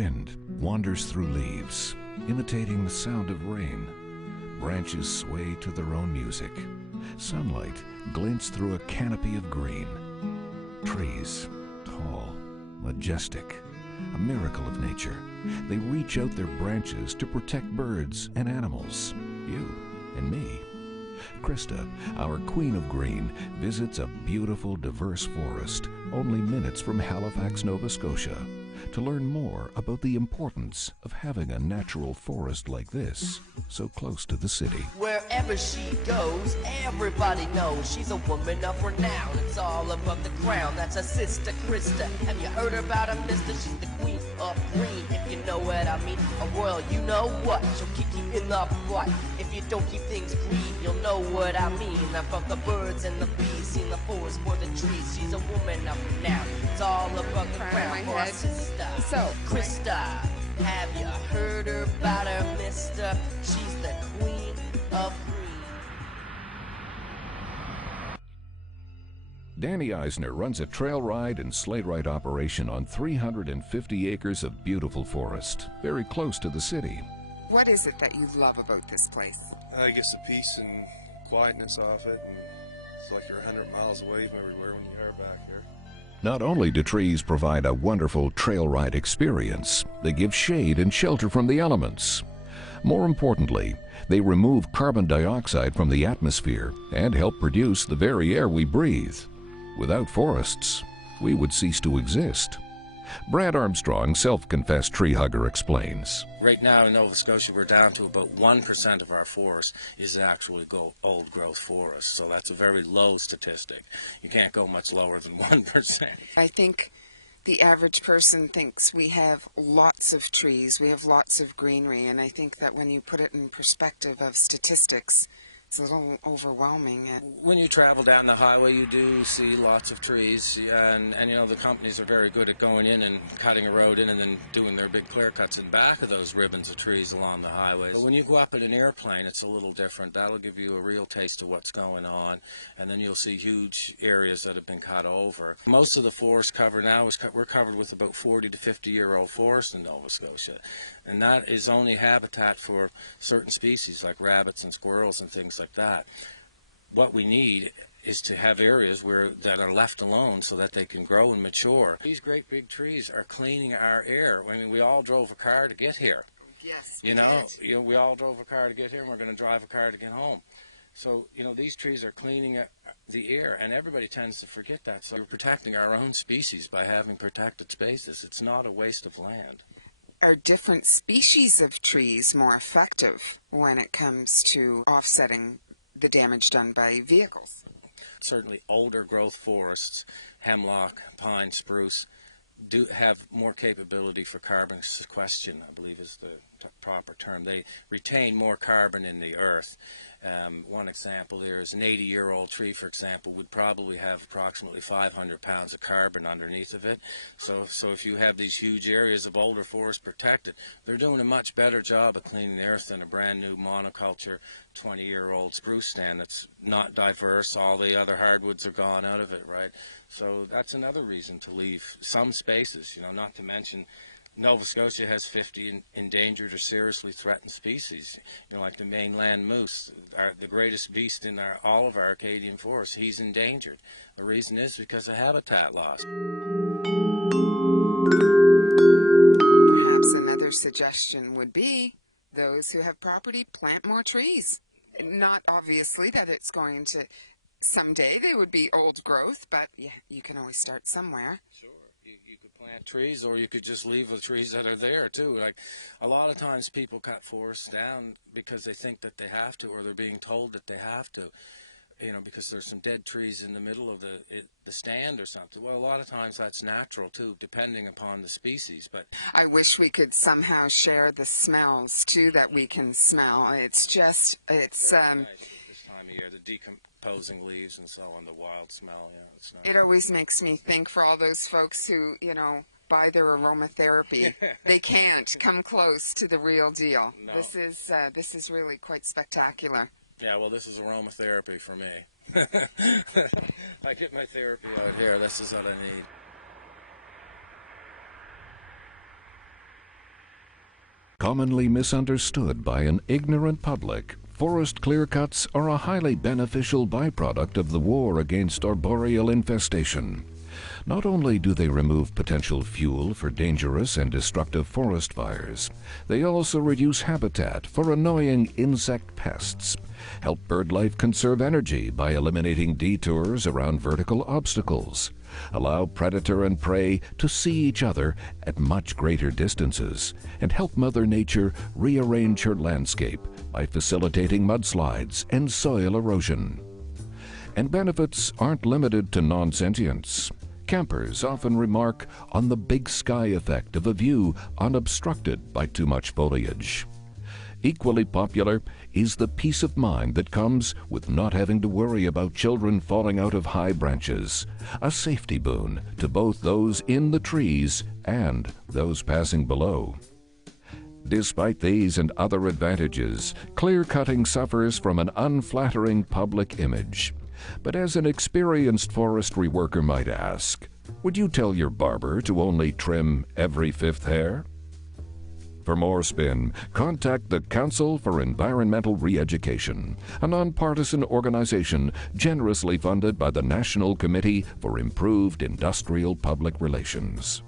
wind wanders through leaves, imitating the sound of rain. Branches sway to their own music. Sunlight glints through a canopy of green. Trees, tall, majestic, a miracle of nature. They reach out their branches to protect birds and animals, you and me. Krista, our queen of green, visits a beautiful, diverse forest only minutes from Halifax, Nova Scotia, to learn more about the importance of having a natural forest like this so close to the city. Wherever she goes, everybody knows she's a woman of renown. It's all above the ground. That's her sister Krista. Have you heard about her, mister? She's the queen of green, if you know what I mean. A royal, you know what? She'll kick you in the butt if you don't keep things green. You'll know what I mean. I'm from the birds and the bees, in the forest for the trees. She's a woman of renown. It's all above the ground for her sister. So, Krista, have you heard about her, mister? She's the queen of green. Danny Eisner runs a trail ride and sleigh ride operation on 350 acres of beautiful forest, very close to the city. what is it that you love about this place? I guess the peace and quietness of it, and it's like you're 100 miles away from everywhere when you are back here. Not only do trees provide a wonderful trail ride experience, they give shade and shelter from the elements. More importantly, they remove carbon dioxide from the atmosphere and help produce the very air we breathe. Without forests, we would cease to exist. Brad Armstrong, self-confessed tree hugger, explains. Right now in Nova Scotia, we're down to about 1% of our forest is actually old-growth forest, so that's a very low statistic. You can't go much lower than 1%. I think the average person thinks we have lots of trees, we have lots of greenery, and I think that when you put it in perspective of statistics, it's a little overwhelming. When you travel down the highway, you do see lots of trees, and you know, the companies are very good at going in and cutting a road in and then doing their big clear cuts in back of those ribbons of trees along the highways. But when you go up in an airplane, it's a little different. That'll give you a real taste of what's going on, and then you'll see huge areas that have been cut over. Most of the forest cover now we're covered with about 40 to 50-year-old forest in Nova Scotia, and that is only habitat for certain species like rabbits and squirrels and things like that. What we need is to have areas that are left alone so that they can grow and mature. These great big trees are cleaning our air. I mean, we all drove a car to get here. Yes, you know, we all drove a car to get here, and we're going to drive a car to get home. So, you know, these trees are cleaning the air, and everybody tends to forget that. So we're protecting our own species by having protected spaces. It's not a waste of land. Are different species of trees more effective when it comes to offsetting the damage done by vehicles? Certainly older growth forests, hemlock, pine, spruce, do have more capability for carbon sequestration, I believe is the proper term. They retain more carbon in the earth. One example there is an 80-year-old tree, for example, would probably have approximately 500 pounds of carbon underneath of it. So if you have these huge areas of older forest protected, they're doing a much better job of cleaning the earth than a brand new monoculture 20-year-old spruce stand that's not diverse. All the other hardwoods are gone out of it, right? So that's another reason to leave some spaces, you know, not to mention Nova Scotia has 50 endangered or seriously threatened species, you know, like the mainland moose, the greatest beast in all of our Acadian forests. He's endangered. The reason is because of habitat loss. Perhaps another suggestion would be those who have property plant more trees. Not obviously that it's going to, someday they would be old growth, but yeah, you can always start somewhere. Sure. You could plant trees, or you could just leave the trees that are there too. Like a lot of times people cut forests down because they think that they have to, or they're being told that they have to, you know, because there's some dead trees in the middle of the stand or something. Well, a lot of times that's natural too, depending upon the species. But I wish we could somehow share the smells too that we can smell. It's just, it's nice at this time of year, the decomposing leaves and so on, the wild smell. Yeah, it's nice. It always makes me think for all those folks who, you know, buy their aromatherapy. They can't come close to the real deal. No. This is really quite spectacular. Yeah, well, this is aromatherapy for me. I get my therapy out here. This is what I need. commonly misunderstood by an ignorant public, forest clear-cuts are a highly beneficial byproduct of the war against arboreal infestation. Not only do they remove potential fuel for dangerous and destructive forest fires, they also reduce habitat for annoying insect pests, help birdlife conserve energy by eliminating detours around vertical obstacles, allow predator and prey to see each other at much greater distances, and help Mother Nature rearrange her landscape by facilitating mudslides and soil erosion. And benefits aren't limited to non-sentience. Campers often remark on the big sky effect of a view unobstructed by too much foliage. Equally popular is the peace of mind that comes with not having to worry about children falling out of high branches, a safety boon to both those in the trees and those passing below. Despite these and other advantages, clear-cutting suffers from an unflattering public image. But as an experienced forestry worker might ask, would you tell your barber to only trim every fifth hair? For more spin, contact the Council for Environmental Re-Education, a nonpartisan organization generously funded by the National Committee for Improved Industrial Public Relations.